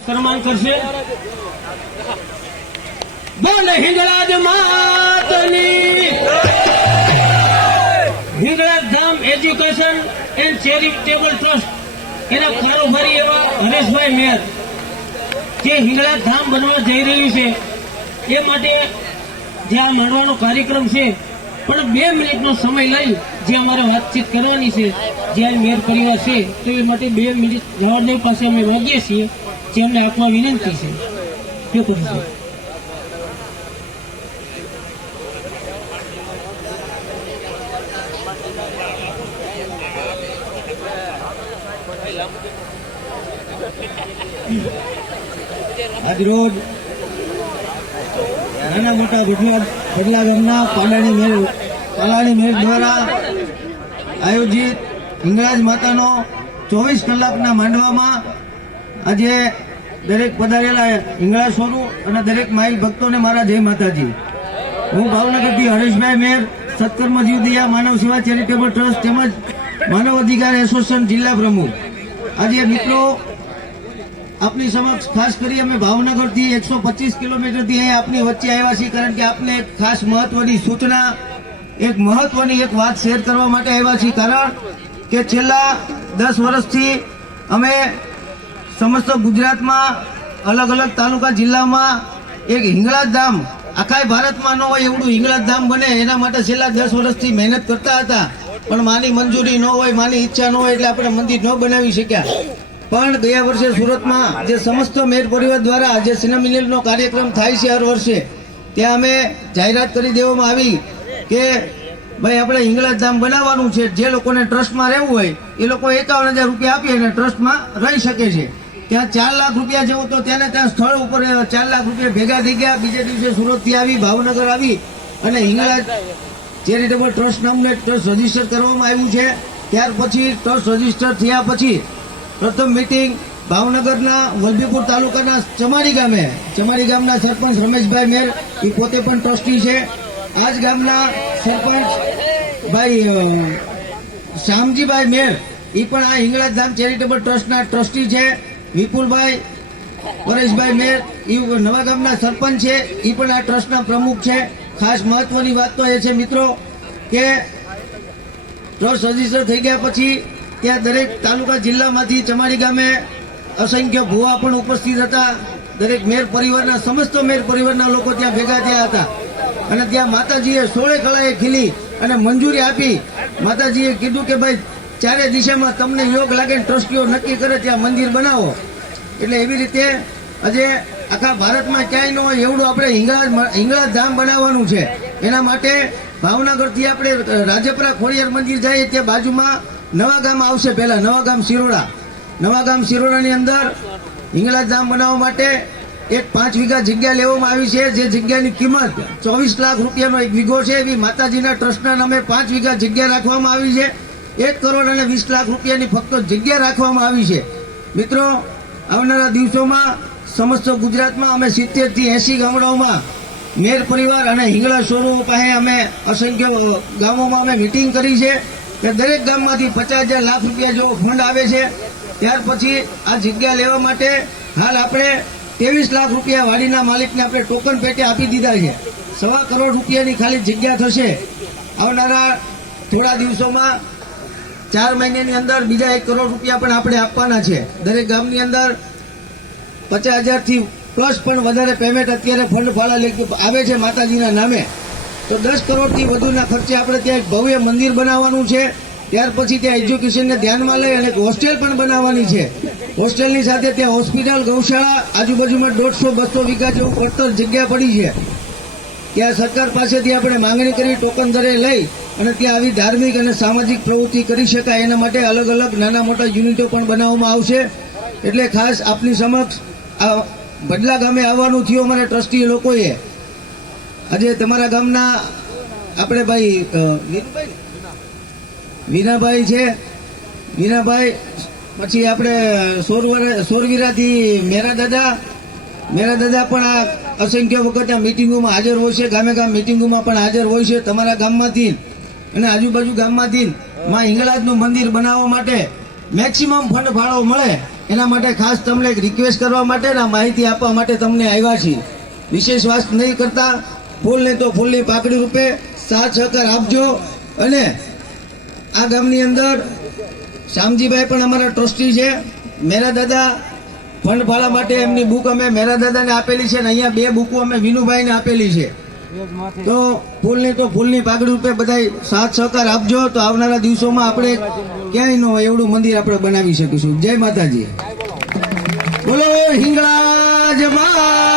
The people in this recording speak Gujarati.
સન્માન કરશે. બોલ હિંગળાજ માતની. Hinglaj Dham education and charitable trust. એના કારોબારી એવા હરેશભાઈ મેર. જે હિંગળાજ ધામ બનવા જઈ રહ્યું છે. એ માટે જે આ માંડવાનો કાર્યક્રમ છે. પણ બે મિનિટનો સમય લઈ જે અમારે વાતચીત કરવાની છે, જે મેર પરિવાર છે, તો એ માટે બે મિનિટ જવાબદારી પાસે અમે માગીએ છીએ. જે અમને આપવા વિનંતી છે કરું છું. આજરોજ નાના મોટા રૂપિયા બદલા ગામના મેળ પાલાણી મેળ દ્વારા આયોજિત હિંગળાજ માતાનો ચોવીસ કલાકના માંડવામાં આજે દરેક પધારેલા હિંગળા સ્વરૂપ અને દરેક માઇલ ભક્તોને મારા જય માતાજી. હું ભાવનગરથી હરેશભાઈ મેર, સત્કર્મ જીવદિયા માનવ સેવા ચેરિટેબલ ટ્રસ્ટ તેમજ માનવ અધિકાર એસોસિએશન જિલ્લા પ્રમુખ. આજે મિત્રો, આપની સમક્ષ ખાસ કરી અમે ભાવનગરથી એકસો પચીસ કિલોમીટરથી અહીં આપની વચ્ચે આવ્યા છીએ કારણ કે આપને એક ખાસ મહત્વની સૂચના, એક મહત્વની એક વાત શેર કરવા માટે આવ્યા છીએ. કારણ કે છેલ્લા દસ વર્ષથી અમે સમસ્ત ગુજરાતમાં અલગ અલગ તાલુકા જિલ્લામાં એક હિંગળાજ ધામ આખા ભારતમાં ન હોય એવડું હિંગળાજ ધામ બને, એના માટે છેલ્લા દસ વર્ષથી મહેનત કરતા હતા. પણ માની મંજૂરી ન હોય, માની ઈચ્છા ન હોય એટલે આપણે મંદિર ન બનાવી શક્યા. પણ ગયા વર્ષે સુરતમાં જે સમસ્ત મેર પરિવાર દ્વારા જે સિનેમિનલનો કાર્યક્રમ થાય છે હર વર્ષે, ત્યાં અમે જાહેરાત કરી દેવામાં આવી કે ભાઈ આપણે હિંગળાજ ધામ બનાવવાનું છે. જે લોકોને ટ્રસ્ટમાં રહેવું હોય, એ લોકો એકાવન હજાર રૂપિયા આપી અને ટ્રસ્ટમાં રહી શકે છે. ત્યાં ચાર લાખ રૂપિયા જેવું તો ત્યાં ત્યાં સ્થળ ઉપર ચાર લાખ રૂપિયા ભેગા થઈ ગયા. બીજે દિવસે સુરતથી આવી, ભાવનગર આવી અને હિંગળાજ ચેરિટેબલ ટ્રસ્ટ નામને ટ્રસ્ટ રજિસ્ટર કરવામાં આવ્યું છે. ત્યાર પછી ટ્રસ્ટ રજિસ્ટર થયા પછી પ્રથમ મિટિંગ ભાવનગરના વલભીપુર તાલુકાના ચમારી ગામે. ચમારી ગામના સરપંચ રમેશભાઈ મેર, એ પોતે પણ ટ્રસ્ટી છે. આજ ગામના સરપંચ ભાઈ શામજીભાઈ મેર, એ પણ આ હિંગળાજ ધામ ચેરિટેબલ ટ્રસ્ટના ટ્રસ્ટી છે. વિપુલભાઈ, પરેશભાઈ મેર એ નવા ગામના સરપંચ છે એ પણ આ ટ્રસ્ટના પ્રમુખ છે. ખાસ મહત્વની વાત તો એ છે મિત્રો કે ટ્રસ્ટ રજિસ્ટર થઈ ગયા પછી ત્યાં દરેક તાલુકા જિલ્લામાંથી ચમારી ગામે અસંખ્ય ભુવા પણ ઉપસ્થિત હતા. દરેક મેર પરિવારના, સમસ્ત મેર પરિવારના લોકો ત્યાં ભેગા થયા હતા. અને ત્યાં માતાજીએ સોળે કળાએ ખીલી અને મંજૂરી આપી. માતાજીએ કીધું કે ભાઈ ચારે દિશામાં તમને યોગ લાગે ને ટ્રસ્ટીઓ નક્કી કરે ત્યાં મંદિર બનાવો. એટલે એવી રીતે આજે આખા ભારતમાં ક્યાંય ન હોય એવડું આપણે હિંગળાજ હિંગળાજ ધામ બનાવવાનું છે. એના માટે ભાવનગરથી આપણે રાજપરા ખોડિયાર મંદિર જઈએ ત્યાં બાજુમાં નવા ગામ આવશે પહેલા, નવા ગામ શિરોડા. નવા ગામ શિરોડાની અંદર હિંગળાજ ધામ બનાવવા માટે એક પાંચ વીઘા જગ્યા લેવામાં આવી છે. જે જગ્યાની કિંમત ચોવીસ લાખ રૂપિયાનો એક વીઘો છે. એવી માતાજીના ટ્રસ્ટના નામે પાંચ વીઘા જગ્યા રાખવામાં આવી છે. એક કરોડ અને વીસ લાખ રૂપિયાની ફક્ત જગ્યા રાખવામાં આવી છે. મિત્રો, આવનારા દિવસોમાં સમસ્ત ગુજરાતમાં અમે સિત્તેરથી એંસી ગામડાઓમાં મેર પરિવાર અને હિંગળા શોરૂમ પાસે અમે અસંખ્ય ગામોમાં અમે મિટિંગ કરી છે કે દરેક ગામમાંથી પચાસ હજાર લાખ રૂપિયા જેવો ફંડ આવે છે. ત્યાર પછી આ જગ્યા લેવા માટે હાલ આપણે ત્રેવીસ લાખ રૂપિયા વાડીના માલિકને આપણે ટોકન પેટે આપી દીધા છે. સવા કરોડ રૂપિયાની ખાલી જગ્યા થશે. આવનારા થોડા દિવસોમાં ચાર મહિનાની અંદર બીજા એક કરોડ રૂપિયા પણ આપણે આપવાના છે. દરેક ગામની અંદર પચાસ હજારથી પ્લસ પણ વધારે પેમેન્ટ અત્યારે ફંડ ફાળા આવે છે માતાજીના નામે. તો દસ કરોડથી વધુના ખર્ચે આપણે ત્યાં એક ભવ્ય મંદિર બનાવવાનું છે. ત્યાર પછી ત્યાં એજ્યુકેશનને ધ્યાનમાં લઈ અને હોસ્ટેલ પણ બનાવવાની છે. હોસ્ટેલની સાથે ત્યાં હોસ્પિટલ ગૌશાળા, આજુબાજુમાં દોઢસો, બસો વીઘા જેવું પડતર જગ્યા પડી છે. ત્યાં સરકાર પાસેથી આપણે માંગણી કરી ટોકન દરે લઈ અને ત્યાં આવી ધાર્મિક અને સામાજિક પ્રવૃત્તિ કરી શકાય એના માટે અલગ અલગ નાના મોટા યુનિટો પણ બનાવવામાં આવશે. એટલે ખાસ આપની સમક્ષ આ બદલા ગામે આવવાનું થયું અમારા ટ્રસ્ટી લોકોએ. આજે તમારા ગામના આપણે ભાઈ? વીરાભાઈ છે. વિનાભાઈ, પછી આપણે સોરવર, સોરવીરાથી મેરા દાદા. મેરા દાદા પણ આ અસંખ્ય વખત આ મિટિંગોમાં હાજર હોય છે. ગામે ગામ મિટિંગોમાં પણ હાજર હોય છે. તમારા ગામમાંથી અને આજુબાજુ ગામમાંથી માં હિંગળાજનું મંદિર બનાવવા માટે મેક્સિમમ ફંડ ફાળો મળે. એના માટે ખાસ તમને એક રિક્વેસ્ટ કરવા માટે ને માહિતી આપવા માટે તમને આવ્યા છીએ. વિશેષ વાત નહીં કરતા, ફૂલને તો ફૂલની પાકડી રૂપે સાથ સહકાર આપજો. અને આ ગામની અંદર શામજીભાઈ પણ અમારા ટ્રસ્ટી છે. મેરા દાદા ફંડ ફાળા માટે એમની બુક અમે મેરા દાદાને આપેલી છે અને અહીંયા બે બુકો અમે વિનુભાઈને આપેલી છે. તો ફૂલની તો ફૂલની પાકડી રૂપે બધા સાથ સહકાર આપજો. તો આવનારા દિવસોમાં આપણે ક્યાંય ન હોય એવડું મંદિર આપણે બનાવી શકીશું. જય માતાજી. બોલો, હિંગળાજ મા